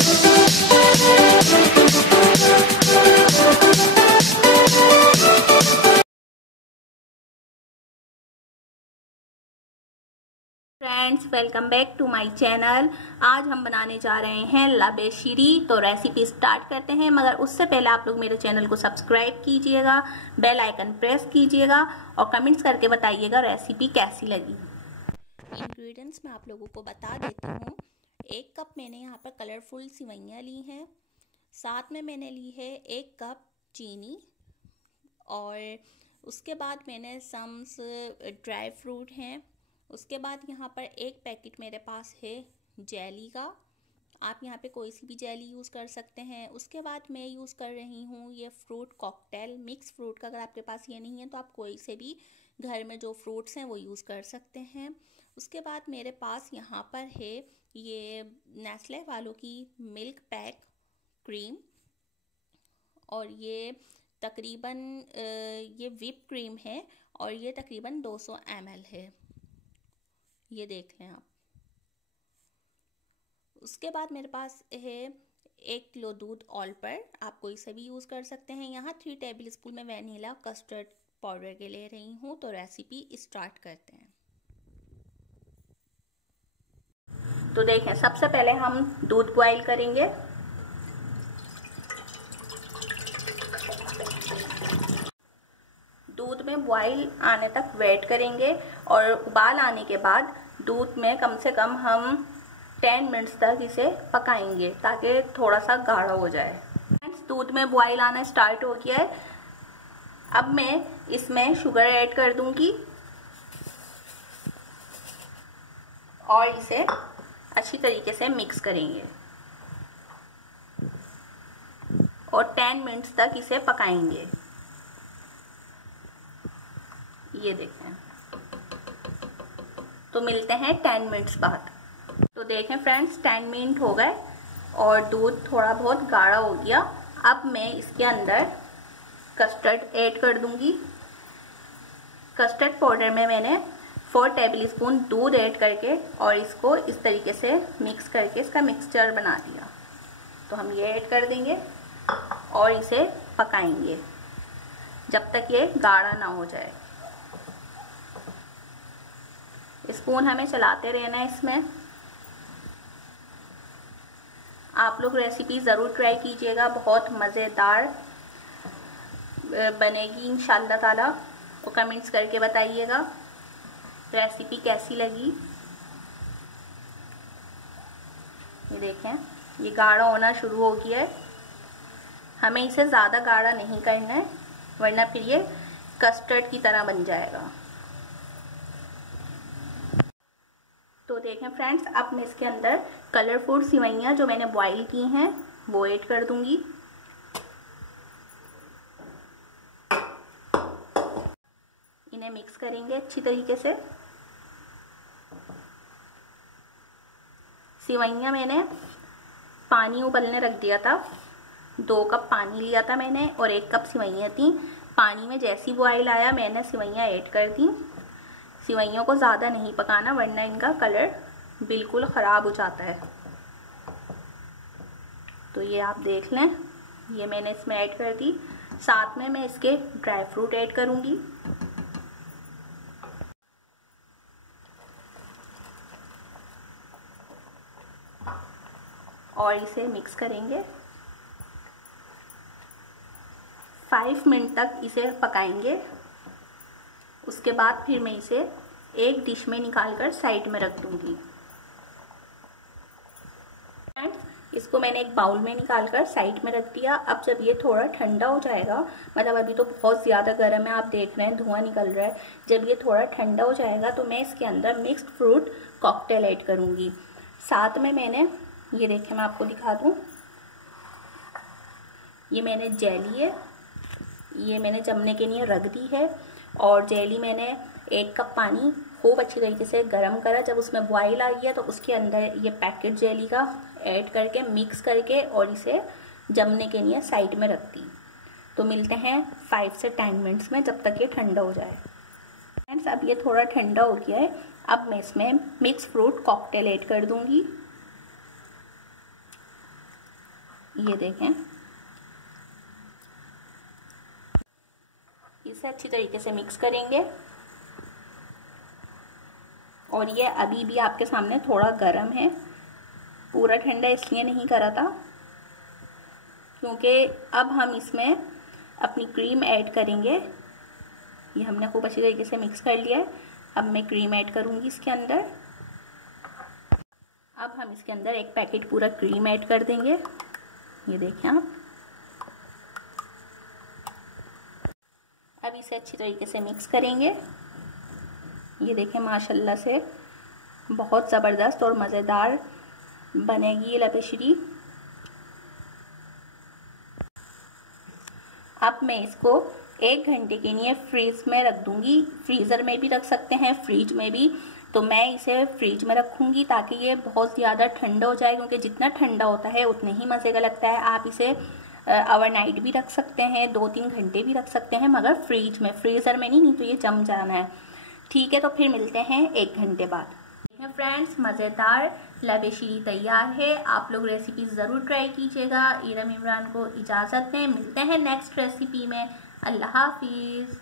Friends, welcome back to my channel. आज हम बनाने जा रहे हैं लाबे शीरी। तो रेसिपी स्टार्ट करते हैं, मगर उससे पहले आप लोग मेरे चैनल को सब्सक्राइब कीजिएगा, बेल आइकन प्रेस कीजिएगा और कमेंट्स करके बताइएगा रेसिपी कैसी लगी। इंग्रेडिएंट्स मैं आप लोगों को बता देती हूँ। 1 कप मैंने यहाँ पर कलरफुल सिवैयाँ ली हैं। साथ में मैंने ली है 1 कप चीनी और उसके बाद मैंने सम्स ड्राई फ्रूट हैं। उसके बाद यहाँ पर 1 पैकेट मेरे पास है जेली का। आप यहाँ पे कोई सी भी जेली यूज़ कर सकते हैं। उसके बाद मैं यूज़ कर रही हूँ ये फ्रूट कॉकटेल, मिक्स फ्रूट का। अगर आपके पास ये नहीं है तो आप कोई से भी घर में जो फ्रूट्स हैं वो यूज़ कर सकते हैं। उसके बाद मेरे पास यहाँ पर है ये नेस्ले वालों की मिल्क पैक क्रीम और ये तकरीबन ये व्हिप क्रीम है और ये तकरीबन 200 ml है। ये देख लें आप। उसके बाद मेरे पास है 1 किलो दूध ऑल पर, आप कोई से भी यूज़ कर सकते हैं। यहाँ 3 टेबल स्पून में वैनिला कस्टर्ड पाउडर के ले रही हूँ। तो रेसिपी स्टार्ट करते हैं। तो देखें, सबसे पहले हम दूध बॉईल करेंगे। दूध में बॉईल आने तक वेट करेंगे और उबाल आने के बाद दूध में कम से कम हम 10 मिनट्स तक इसे पकाएंगे ताकि थोड़ा सा गाढ़ा हो जाए। फ्रेंड्स, दूध में बॉईल आना स्टार्ट हो गया है। अब मैं इसमें शुगर ऐड कर दूंगी और इसे अच्छी तरीके से मिक्स करेंगे और 10 मिनट्स तक इसे पकाएंगे। ये देखें, तो मिलते हैं 10 मिनट्स बाद। तो देखें फ्रेंड्स, 10 मिनट हो गए और दूध थोड़ा बहुत गाढ़ा हो गया। अब मैं इसके अंदर कस्टर्ड ऐड कर दूंगी। कस्टर्ड पाउडर में मैंने 4 टेबल स्पून दूध ऐड करके और इसको इस तरीके से मिक्स करके इसका मिक्सचर बना दिया। तो हम ये ऐड कर देंगे और इसे पकाएंगे जब तक ये गाढ़ा ना हो जाए। स्पून हमें चलाते रहना है इसमें। आप लोग रेसिपी ज़रूर ट्राई कीजिएगा, बहुत मज़ेदार बनेगी इंशाल्लाह ताला। और कमेंट्स करके बताइएगा रेसिपी कैसी लगी। ये देखें, ये गाढ़ा होना शुरू हो गया है। हमें इसे ज़्यादा गाढ़ा नहीं करना है वरना फिर ये कस्टर्ड की तरह बन जाएगा। तो देखें फ्रेंड्स, अब मैं इसके अंदर कलरफुल सिवैयाँ जो मैंने बॉईल की हैं वो ऐड कर दूंगी। इन्हें मिक्स करेंगे अच्छी तरीके से। सिवैयाँ मैंने पानी उबलने रख दिया था। 2 कप पानी लिया था मैंने और 1 कप सिवैयाँ थी। पानी में जैसी बॉईल आया मैंने सिवैयाँ ऐड कर दी। सिवैयों को ज़्यादा नहीं पकाना वरना इनका कलर बिल्कुल ख़राब हो जाता है। तो ये आप देख लें, ये मैंने इसमें ऐड कर दी। साथ में मैं इसके ड्राई फ्रूट ऐड करूँगी। और इसे मिक्स करेंगे। 5 मिनट तक इसे पकाएंगे। उसके बाद फिर मैं इसे एक डिश में निकालकर साइड में रख दूंगी। इसको मैंने एक बाउल में निकालकर साइड में रख दिया। अब जब ये थोड़ा ठंडा हो जाएगा, मतलब अभी तो बहुत ज़्यादा गर्म है, आप देख रहे हैं धुआं निकल रहा है। जब ये थोड़ा ठंडा हो जाएगा तो मैं इसके अंदर मिक्स्ड फ्रूट कॉकटेल ऐड करूँगी। साथ में मैंने ये देखें, मैं आपको दिखा दूँ, ये मैंने जेली है, ये मैंने जमने के लिए रख दी है। और जेली मैंने 1 कप पानी खूब अच्छी तरीके से गर्म करा। जब उसमें बॉईल आ गया तो उसके अंदर ये पैकेट जेली का ऐड करके मिक्स करके और इसे जमने के लिए साइड में रख दी। तो मिलते हैं 5 से 10 मिनट्स में, जब तक ये ठंडा हो जाए। फ्रेंड्स, अब ये थोड़ा ठंडा हो गया है। अब मैं इसमें मिक्स फ्रूट कॉकटेल ऐड कर दूंगी। ये देखें, इसे अच्छी तरीके से मिक्स करेंगे। और ये अभी भी आपके सामने थोड़ा गर्म है, पूरा ठंडा इसलिए नहीं करा था क्योंकि अब हम इसमें अपनी क्रीम ऐड करेंगे। ये हमने खूब अच्छी तरीके से मिक्स कर लिया है। अब मैं क्रीम ऐड करूँगी इसके अंदर। अब हम इसके अंदर एक पैकेट पूरा क्रीम ऐड कर देंगे। ये देखें आप। अब इसे अच्छी तरीके से मिक्स करेंगे। ये देखें, माशाल्लाह से बहुत ज़बरदस्त और मज़ेदार बनेगी ये लबेशीरी। अब मैं इसको 1 घंटे के लिए फ्रीज में रख दूंगी। फ्रीज़र में भी रख सकते हैं, फ्रिज में भी। तो मैं इसे फ्रिज में रखूंगी ताकि ये बहुत ज़्यादा ठंडा हो जाए, क्योंकि जितना ठंडा होता है उतने ही मज़े का लगता है। आप इसे ओवरनाइट भी रख सकते हैं, 2-3 घंटे भी रख सकते हैं, मगर फ्रिज में, फ्रीज़र में नहीं तो ये जम जाना है। ठीक है, तो फिर मिलते हैं 1 घंटे बाद। फ्रेंड्स, मज़ेदार लबेशीरी तैयार है। आप लोग रेसिपी ज़रूर ट्राई कीजिएगा। इरम इमरान को इजाज़त दें, मिलते हैं नेक्स्ट रेसिपी में। अल्लाह हाफिज़।